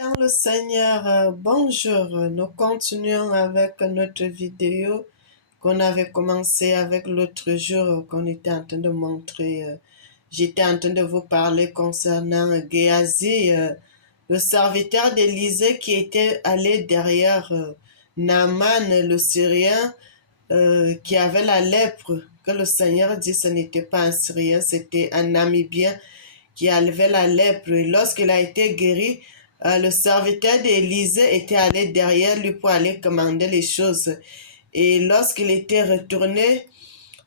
Dans le Seigneur, bonjour. Nous continuons avec notre vidéo qu'on avait commencé avec l'autre jour qu'on était en train de montrer. J'étais en train de vous parler concernant Géasi, le serviteur d'Élisée qui était allé derrière Naaman, le Syrien, qui avait la lèpre, que le Seigneur dit ce n'était pas un Syrien, c'était un Namibien qui avait la lèpre. Et lorsqu'il a été guéri, le serviteur d'Élisée était allé derrière lui pour aller commander les choses. Et lorsqu'il était retourné,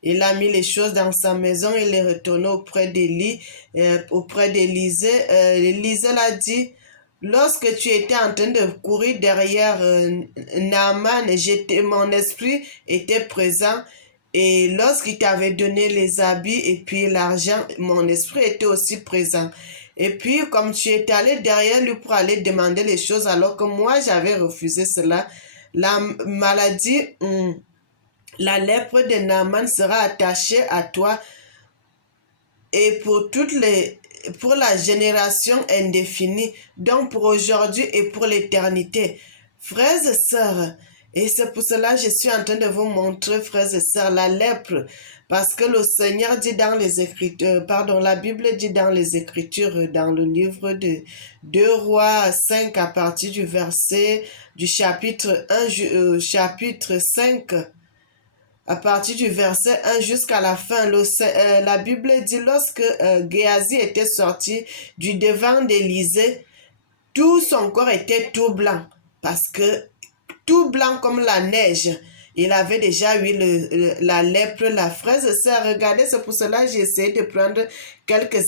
il a mis les choses dans sa maison, il est retourné auprès d'Élie, auprès d'Élisée. Élisée l'a dit, lorsque tu étais en train de courir derrière Naaman, mon esprit était présent. Et lorsqu'il t'avait donné les habits et puis l'argent, mon esprit était aussi présent. Et puis, comme tu étais allé derrière lui pour aller demander les choses, alors que moi, j'avais refusé cela, la maladie, la lèpre de Naaman sera attachée à toi et pour la génération indéfinie, donc pour aujourd'hui et pour l'éternité. Frères et sœurs, et c'est pour cela que je suis en train de vous montrer, frères et sœurs, la lèpre, parce que le Seigneur dit dans les Écritures, la Bible dit dans les Écritures, dans le livre de 2 Rois 5, à partir du chapitre 1, chapitre 5, à partir du verset 1 jusqu'à la fin, la Bible dit lorsque Géasi était sorti du devant d'Élisée, tout son corps était tout blanc, parce que tout blanc comme la neige. Il avait déjà eu la lèpre, la fraise. Ça, regardez, c'est pour cela que j'ai essayé de prendre quelques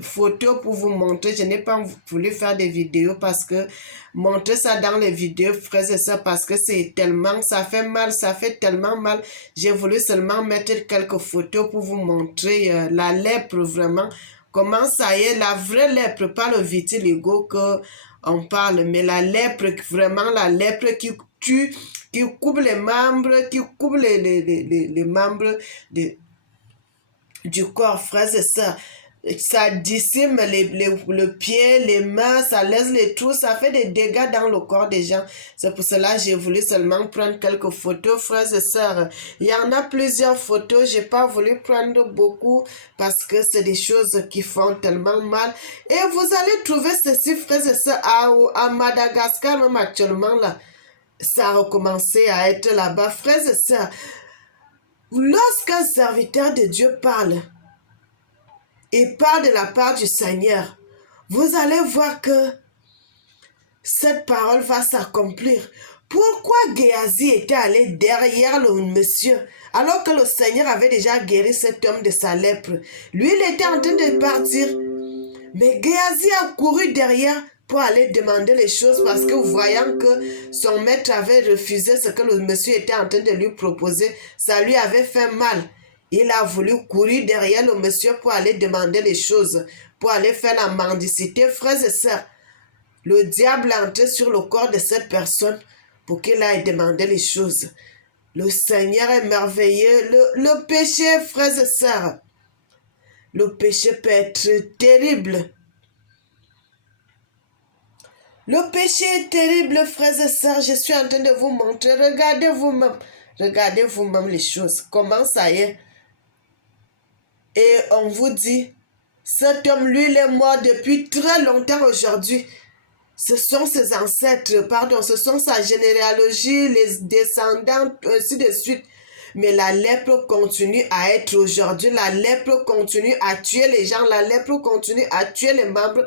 photos pour vous montrer. Je n'ai pas voulu faire des vidéos parce que montrer ça dans les vidéos, frères et sœurs, parce que c'est tellement, ça fait mal, ça fait tellement mal. J'ai voulu seulement mettre quelques photos pour vous montrer la lèpre vraiment. Comment ça y est, la vraie lèpre, pas le vitiligo que on parle, mais la lèpre, vraiment la lèpre qui tue, qui coupe les membres, qui coupe les membres du corps, frères et sœurs. Ça décime le pied, les mains, ça laisse les trous, ça fait des dégâts dans le corps des gens. C'est pour cela que j'ai voulu seulement prendre quelques photos, frères et sœurs. Il y en a plusieurs photos, j'ai pas voulu prendre beaucoup parce que c'est des choses qui font tellement mal. Et vous allez trouver ceci, frères et sœurs, à Madagascar, même actuellement là. Ça a recommencé à être là-bas, frères et sœurs. Lorsqu'un serviteur de Dieu parle, il parle de la part du Seigneur, vous allez voir que cette parole va s'accomplir. Pourquoi Géasi était allé derrière le monsieur alors que le Seigneur avait déjà guéri cet homme de sa lèpre? Lui, il était en train de partir. Mais Géasi a couru derrière pour aller demander les choses parce que voyant que son maître avait refusé ce que le monsieur était en train de lui proposer, ça lui avait fait mal. Il a voulu courir derrière le monsieur pour aller demander les choses, pour aller faire la mendicité. Frères et sœurs, le diable est entré sur le corps de cette personne pour qu'il aille demander les choses. Le Seigneur est merveilleux. Le péché, frères et sœurs, le péché peut être terrible. Le péché est terrible, frères et sœurs. Je suis en train de vous montrer. Regardez vous-même. Regardez vous-même les choses. Comment ça y est. Et on vous dit, cet homme, lui, il est mort depuis très longtemps aujourd'hui. Ce sont ses ancêtres, ce sont sa généalogie, les descendants, ainsi de suite. Mais la lèpre continue à être aujourd'hui. La lèpre continue à tuer les gens. La lèpre continue à tuer les membres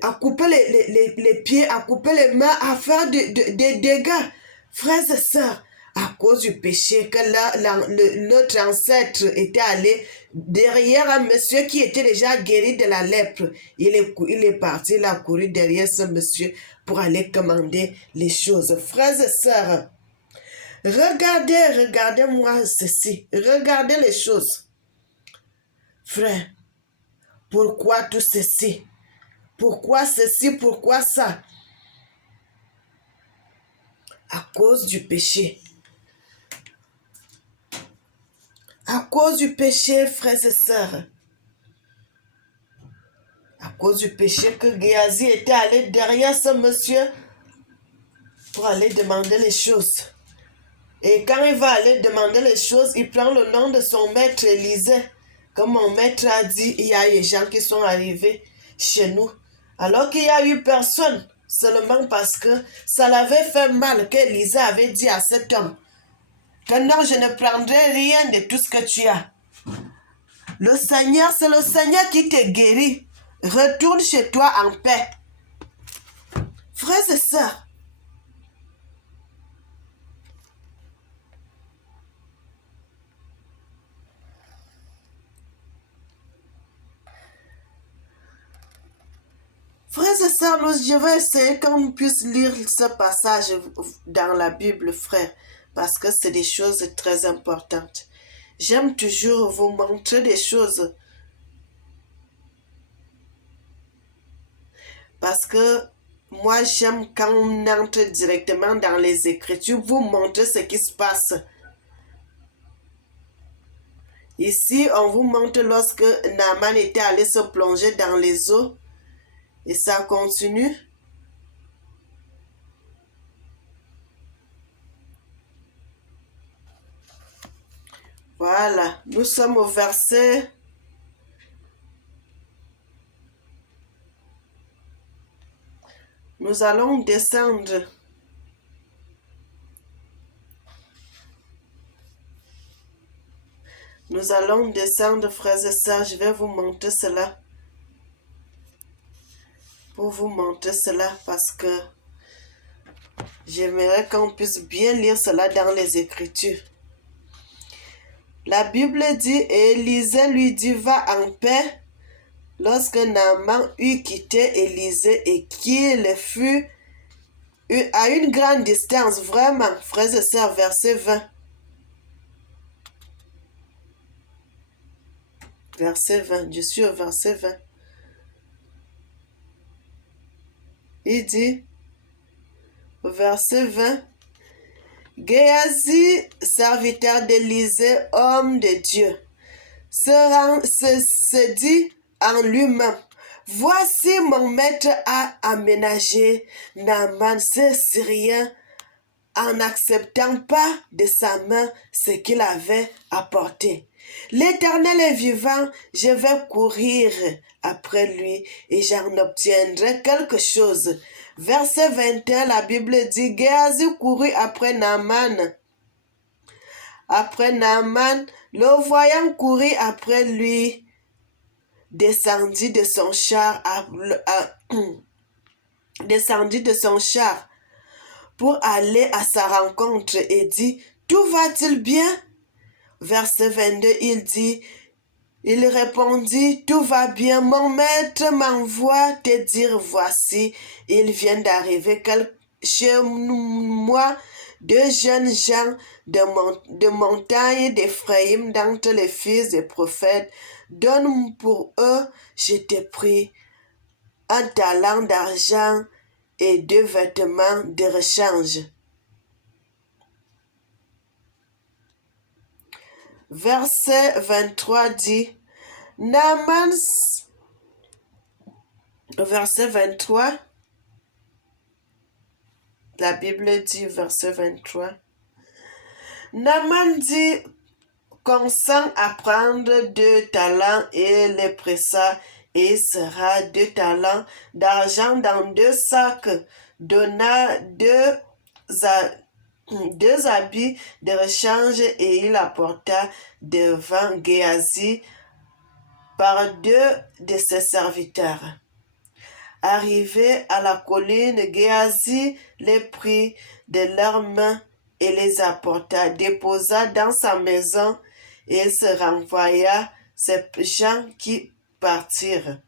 à couper les pieds, à couper les mains, à faire des dégâts. Frères et sœurs, à cause du péché que notre ancêtre était allé derrière un monsieur qui était déjà guéri de la lèpre. Il est parti, il a couru derrière ce monsieur pour aller commander les choses. Frères et sœurs, regardez-moi ceci. Regardez les choses. Frère, pourquoi tout ceci? Pourquoi ceci? Pourquoi ça? À cause du péché. À cause du péché, frères et sœurs. à cause du péché que Géasi était allé derrière ce monsieur pour aller demander les choses. Et quand il va aller demander les choses, il prend le nom de son maître Élisée. Comme mon maître a dit, il y a des gens qui sont arrivés chez nous. Alors qu'il n'y a eu personne, seulement parce que ça l'avait fait mal qu'Élisée avait dit à cet homme que non, je ne prendrai rien de tout ce que tu as. Le Seigneur, c'est le Seigneur qui te guérit. Retourne chez toi en paix. Frères et sœurs, je vais essayer qu'on puisse lire ce passage dans la Bible, frère, parce que c'est des choses très importantes. J'aime toujours vous montrer des choses, parce que moi, j'aime quand on entre directement dans les Écritures, vous montrer ce qui se passe. Ici, on vous montre lorsque Naaman était allé se plonger dans les eaux, et ça continue. Voilà, nous sommes au verset. Nous allons descendre. Nous allons descendre, frères et sœurs. Je vais vous montrer cela. Pour vous montrer cela parce que j'aimerais qu'on puisse bien lire cela dans les Écritures. La Bible dit, et Élisée lui dit, va en paix. Lorsque Naaman eut quitté Élisée et qu'il fut à une grande distance, vraiment, frères et sœurs, verset 20. Verset 20, je suis au verset 20. Il dit, au verset 20, Géasi, serviteur d'Élisée, homme de Dieu, se dit en lui-même, voici mon maître a aménagé Naaman, ce Syrien, en n'acceptant pas de sa main ce qu'il avait apporté. L'Éternel est vivant, je vais courir après lui et j'en obtiendrai quelque chose. Verset 21, la Bible dit, Géasi courut après Naaman. Après Naaman, le voyant courir après lui, descendit de son char pour aller à sa rencontre et dit, tout va-t-il bien? Verset 22, il répondit, tout va bien, mon maître m'envoie te dire, voici, il vient d'arriver chez moi 2 jeunes gens de montagne d'Éphraïm d'entre les fils des prophètes. Donne pour eux, je te prie, 1 talent d'argent et 2 vêtements de rechange. Verset 23 dit, Naaman, verset 23, la Bible dit, verset 23, Naaman dit, consent à prendre 2 talents et les pressa, et sera 2 talents d'argent dans 2 sacs, donna 2 habits de rechange et il apporta devant Géasi par 2 de ses serviteurs. Arrivé à la colline, Géasi les prit de leurs mains et les apporta, déposa dans sa maison et se renvoya ces gens qui partirent.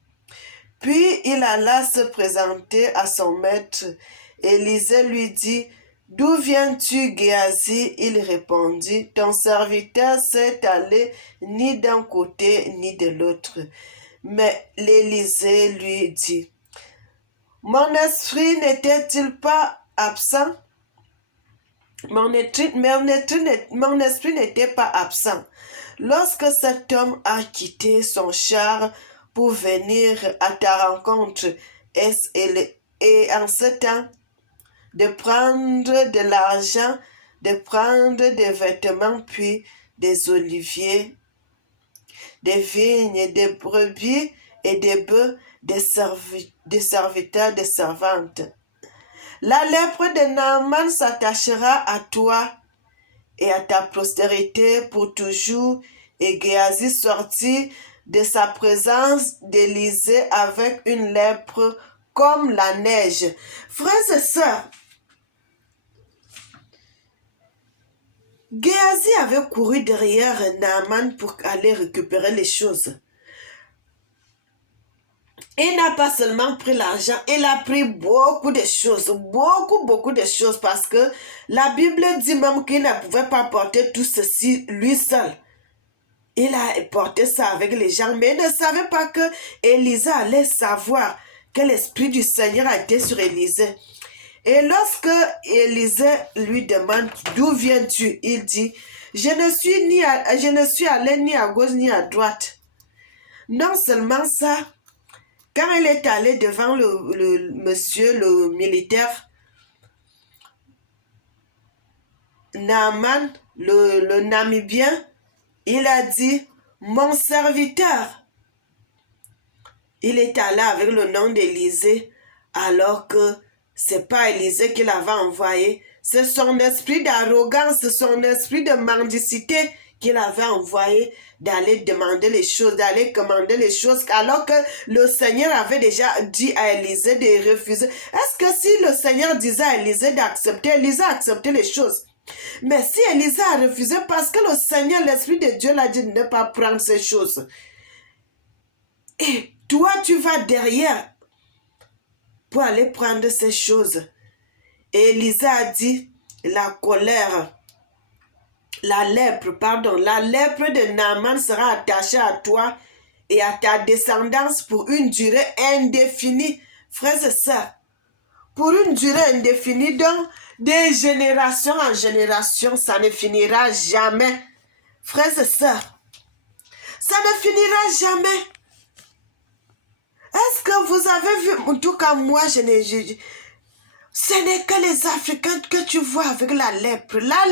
Puis il alla se présenter à son maître. Élisée lui dit, d'où viens-tu, Géasi? Il répondit, ton serviteur s'est allé ni d'un côté ni de l'autre. Mais l'Élysée lui dit, mon esprit n'était-il pas absent? Mon esprit n'était pas absent lorsque cet homme a quitté son char pour venir à ta rencontre et en ce temps, de prendre de l'argent, de prendre des vêtements, puis des oliviers, des vignes, des brebis et des bœufs, des serviteurs, des servantes. La lèpre de Naaman s'attachera à toi et à ta postérité pour toujours. Et Géasi sortit de sa présence d'Élysée avec une lèpre comme la neige. Frères et sœurs, Géasi avait couru derrière Naaman pour aller récupérer les choses. Il n'a pas seulement pris l'argent, il a pris beaucoup de choses, beaucoup de choses, parce que la Bible dit même qu'il ne pouvait pas porter tout ceci lui seul. Il a porté ça avec les gens, mais il ne savait pas que Élisée allait savoir que l'Esprit du Seigneur a été sur Élisée. Et lorsque Élisée lui demande d'où viens-tu, il dit, je ne suis allé ni à gauche ni à droite. Non seulement ça, quand il est allé devant le monsieur, le militaire, Naaman, le Namibien, il a dit, mon serviteur. Il est allé avec le nom d'Élisée, alors que c'est pas Élisée qui l'avait envoyé. C'est son esprit d'arrogance, son esprit de mendicité qu'il avait envoyé d'aller demander les choses, d'aller commander les choses, alors que le Seigneur avait déjà dit à Élisée de refuser. Est-ce que si le Seigneur disait à Élisée d'accepter, Élisée a accepté les choses? Mais si Élisée a refusé parce que le Seigneur, l'Esprit de Dieu l'a dit de ne pas prendre ces choses. Et toi, tu vas derrière pour aller prendre ces choses. Et Élisée a dit, la lèpre de Naaman sera attachée à toi et à ta descendance pour une durée indéfinie. Frères et sœurs, pour une durée indéfinie, donc de génération en génération, ça ne finira jamais. Frères et sœurs, ça ne finira jamais. Est-ce que vous avez vu, en tout cas moi, ce n'est que les Africains que tu vois avec la lèpre. La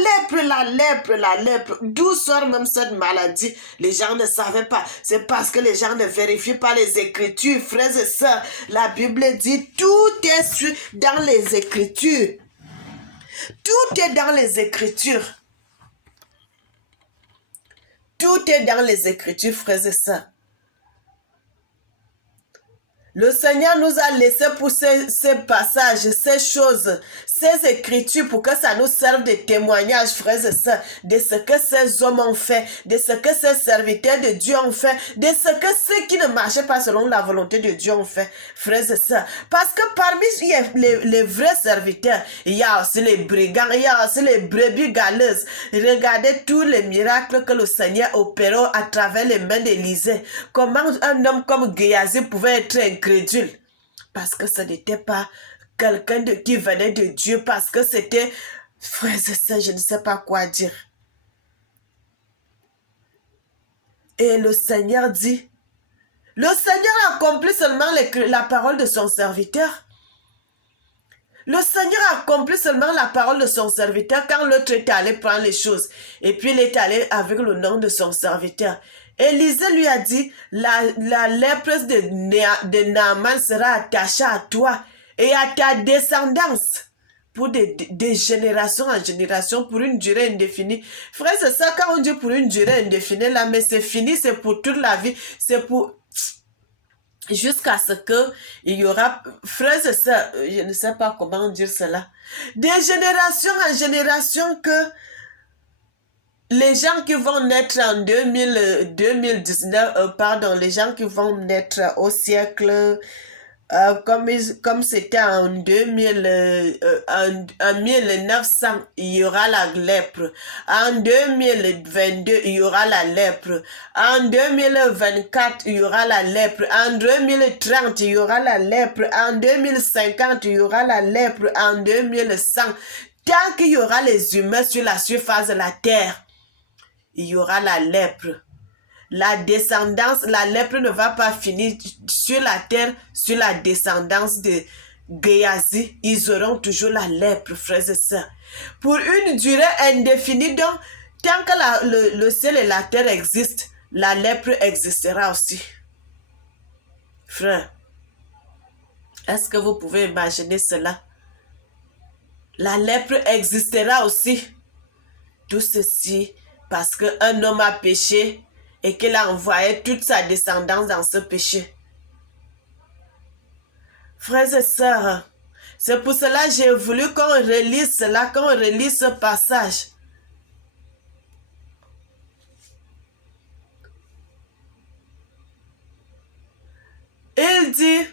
lèpre. D'où sort même cette maladie? Les gens ne savaient pas. C'est parce que les gens ne vérifient pas les Écritures. Frères et sœurs, la Bible dit tout est dans les Écritures. Tout est dans les Écritures. Tout est dans les Écritures, frères et sœurs. Le Seigneur nous a laissé pour ces passages, ces choses, ces écritures pour que ça nous serve de témoignage, frères et sœurs, de ce que ces hommes ont fait, de ce que ces serviteurs de Dieu ont fait, de ce que ceux qui ne marchaient pas selon la volonté de Dieu ont fait, frères et sœurs. Parce que parmi les vrais serviteurs, il y a aussi les brigands, il y a aussi les brebis galeuses. Regardez tous les miracles que le Seigneur opéra à travers les mains d'Élisée. Comment un homme comme Géasi pouvait être incrédule? Parce que ce n'était pas quelqu'un qui venait de Dieu, parce que c'était, frères et sœurs, je ne sais pas quoi dire. Et le Seigneur dit, le Seigneur accomplit seulement la parole de son serviteur. Le Seigneur accomplit seulement la parole de son serviteur quand l'autre est allé prendre les choses. Et puis il est allé avec le nom de son serviteur. Élisée lui a dit, la lèpre de Naaman sera attachée à toi et à ta descendance pour des générations en génération, pour une durée indéfinie. Frère, c'est ça, quand on dit pour une durée indéfinie, là, mais c'est fini, c'est pour toute la vie, c'est pour... jusqu'à ce que il y aura, frères et sœurs, je ne sais pas comment dire cela, des générations en génération, que les gens qui vont naître en 2019, les gens qui vont naître au siècle, comme c'était en 1900, il y aura la lèpre. En 2022, il y aura la lèpre. En 2024, il y aura la lèpre. En 2030, il y aura la lèpre. En 2050, il y aura la lèpre. En 2100, tant qu'il y aura les humains sur la surface de la terre, il y aura la lèpre. la descendance, la lèpre ne va pas finir sur la terre, sur la descendance de Géasi. Ils auront toujours la lèpre, frères et sœurs. Pour une durée indéfinie, donc, tant que le ciel et la terre existent, la lèpre existera aussi. Frère, est-ce que vous pouvez imaginer cela? La lèpre existera aussi. Tout ceci parce qu'un homme a péché et qu'il a envoyé toute sa descendance dans ce péché. Frères et sœurs, c'est pour cela que j'ai voulu qu'on relise cela, qu'on relise ce passage. Il dit,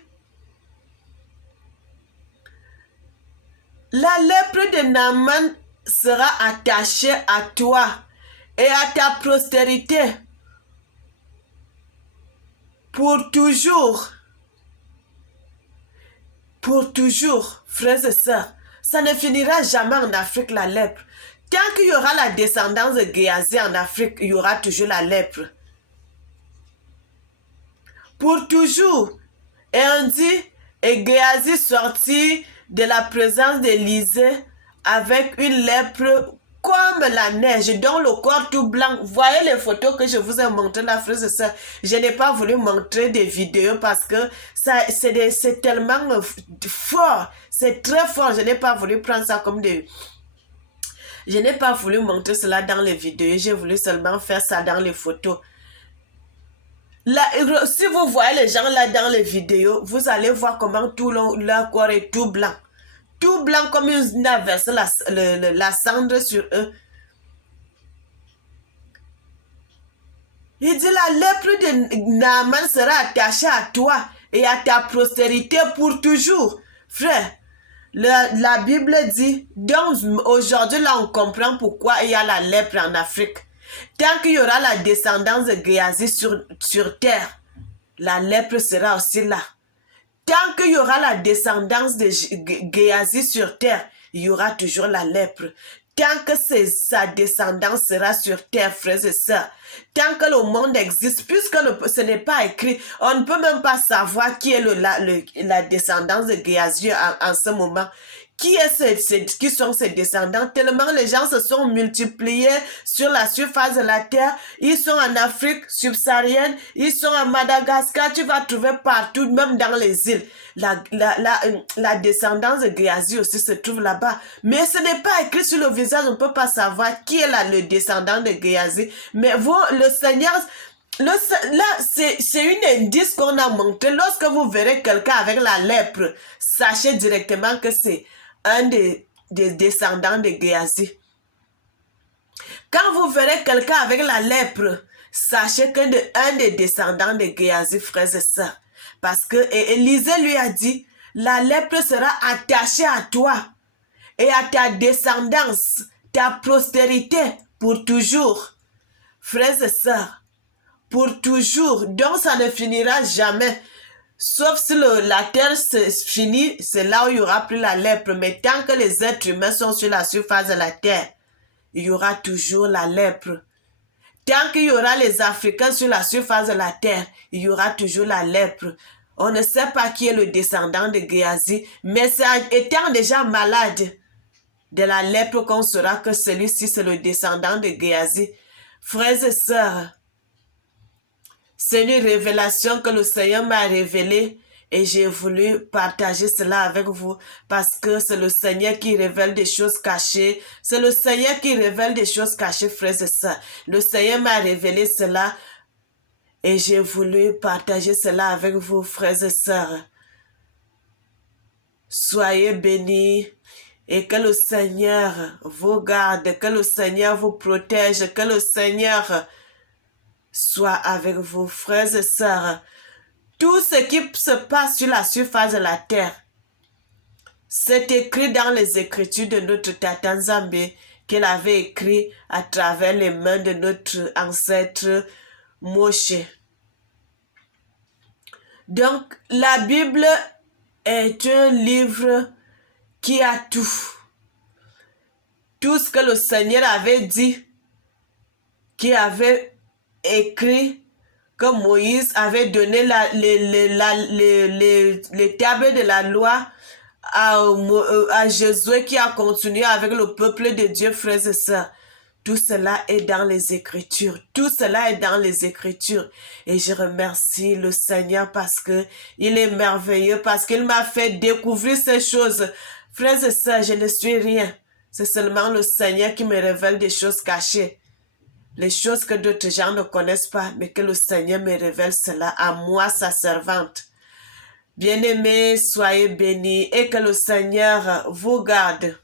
la lèpre de Naaman sera attachée à toi et à ta postérité pour toujours. Pour toujours, frères et sœurs. Ça ne finira jamais en Afrique, la lèpre. Tant qu'il y aura la descendance de Géasi en Afrique, il y aura toujours la lèpre. Pour toujours. Et on dit, et Géasi sortit de la présence d'Élisée avec une lèpre comme la neige, dont le corps tout blanc. Voyez les photos que je vous ai montrées là, frères et sœurs. Je n'ai pas voulu montrer des vidéos parce que c'est tellement fort. C'est très fort. Je n'ai pas voulu prendre ça comme des... Je n'ai pas voulu montrer cela dans les vidéos. J'ai voulu seulement faire ça dans les photos. Là, si vous voyez les gens là dans les vidéos, vous allez voir comment tout leur corps est tout blanc. Tout blanc comme ils ont versé la cendre sur eux. Il dit la lèpre de Naaman sera attachée à toi et à ta postérité pour toujours. Frère, la Bible dit, donc aujourd'hui là on comprend pourquoi il y a la lèpre en Afrique. Tant qu'il y aura la descendance de Géasi sur terre, la lèpre sera aussi là. Tant qu'il y aura la descendance de Géasi sur terre, il y aura toujours la lèpre. Tant que sa descendance sera sur terre, frères et sœurs, tant que le monde existe, puisque ce n'est pas écrit, on ne peut même pas savoir qui est la descendance de Géasi en ce moment. Qui sont ses descendants? Tellement les gens se sont multipliés sur la surface de la terre. Ils sont en Afrique subsaharienne, ils sont à Madagascar, tu vas trouver partout, même dans les îles. La descendance de Géasi aussi se trouve là-bas. Mais ce n'est pas écrit sur le visage, on ne peut pas savoir qui est le descendant de Géasi. Mais vous, le Seigneur... Là, c'est une indice qu'on a montré. Lorsque vous verrez quelqu'un avec la lèpre, sachez directement que c'est un des descendants de Géasi. Quand vous verrez quelqu'un avec la lèpre, sachez que un des descendants de Géasi, frères et sœurs. Parce que Élisée lui a dit, la lèpre sera attachée à toi et à ta descendance, ta postérité pour toujours. Frères et sœurs, pour toujours. Donc ça ne finira jamais. Sauf si la terre se finit, c'est là où il n'y aura plus la lèpre. Mais tant que les êtres humains sont sur la surface de la terre, il y aura toujours la lèpre. Tant qu'il y aura les Africains sur la surface de la terre, il y aura toujours la lèpre. On ne sait pas qui est le descendant de Géasi, mais c'est étant déjà malade de la lèpre qu'on saura que celui-ci c'est le descendant de Géasi. Frères et sœurs, c'est une révélation que le Seigneur m'a révélée et j'ai voulu partager cela avec vous parce que c'est le Seigneur qui révèle des choses cachées. C'est le Seigneur qui révèle des choses cachées, frères et sœurs. Le Seigneur m'a révélé cela et j'ai voulu partager cela avec vous, frères et sœurs. Soyez bénis et que le Seigneur vous garde, que le Seigneur vous protège, que le Seigneur soit avec vous, frères et sœurs. Tout ce qui se passe sur la surface de la terre, c'est écrit dans les Écritures de notre Tata Nzambe qu'il avait écrit à travers les mains de notre ancêtre Moshe. Donc, la Bible est un livre qui a tout. Tout ce que le Seigneur avait dit, qui avait écrit que Moïse avait donné les tables de la loi à Josué qui a continué avec le peuple de Dieu, frères et sœurs. Tout cela est dans les Écritures. Tout cela est dans les Écritures. Et je remercie le Seigneur parce que il est merveilleux, parce qu'il m'a fait découvrir ces choses. Frères et sœurs, je ne suis rien. C'est seulement le Seigneur qui me révèle des choses cachées. Les choses que d'autres gens ne connaissent pas, mais que le Seigneur me révèle cela à moi, sa servante. Bien-aimés, soyez bénis et que le Seigneur vous garde.